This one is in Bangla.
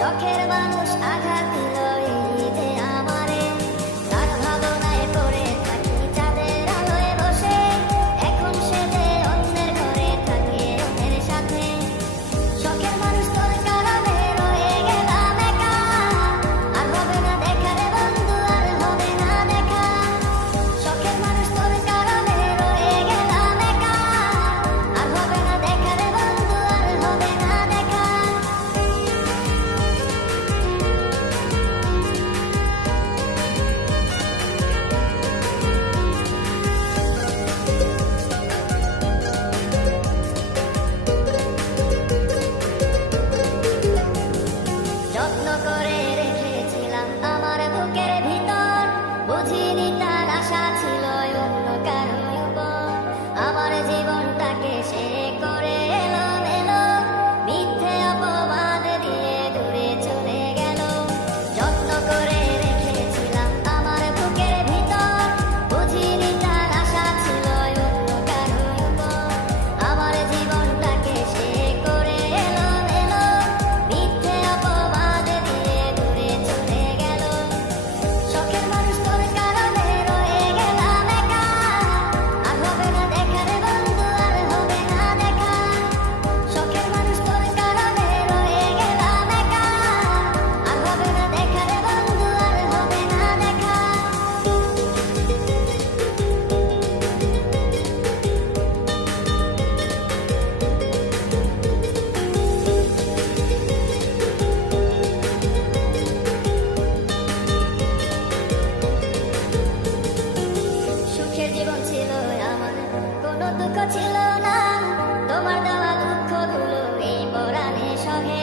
শখের মানুষ আঘাত দিল এই যে আমারে, তার ভাবনায় পড়ে থাকি চাঁদের আলোয় বসে, এখন সে যে অন্যের ঘরে থাকে অন্যের সাথে। শখের মানুষ তোর কারণে রয়ে গেলাম একা, আর হবে না দেখা রে বন্ধু, আর হবে না দেখা। শখের মানুষ তোর কারণে রয়ে গেলাম একা, আর হবে না দেখা রে বন্ধু, আর হবে না দেখা। যত্ন করে রেখেছিলাম আমার বুকের ভিতর, বুঝিনি তার আশা ছিল অন্য কারো উপর। আমার জীবনটাকে সে করে এলো মেলো, মিথ্যে অপবাদ দিয়ে দূরে চলে গেল। যত্ন করে রেখেছিলাম আমার বুকের ভিতর, বুঝিনি তার আশা ছিল অন্য কারো উপর। আমার জীবনটাকে সে করে এলো মেলো, মিথ্যে অপবাদ দিয়ে দূরে চলে গেল। শখের মানুষ তোর কারণে রয়ে গেলাম একা, আর হবে না দেখা রে বন্ধু, আর হবে না দেখা। শখের মানুষ তোর কারণে রয়ে গেলাম একা, আর হবে না দেখা রে বন্ধু, আর হবে না দেখা। সুখের জীবন ছিল আমার, কোনো দুঃখ ছিল না, তোমার দেওয়া দুঃখগুলো এই পরাণে সহে।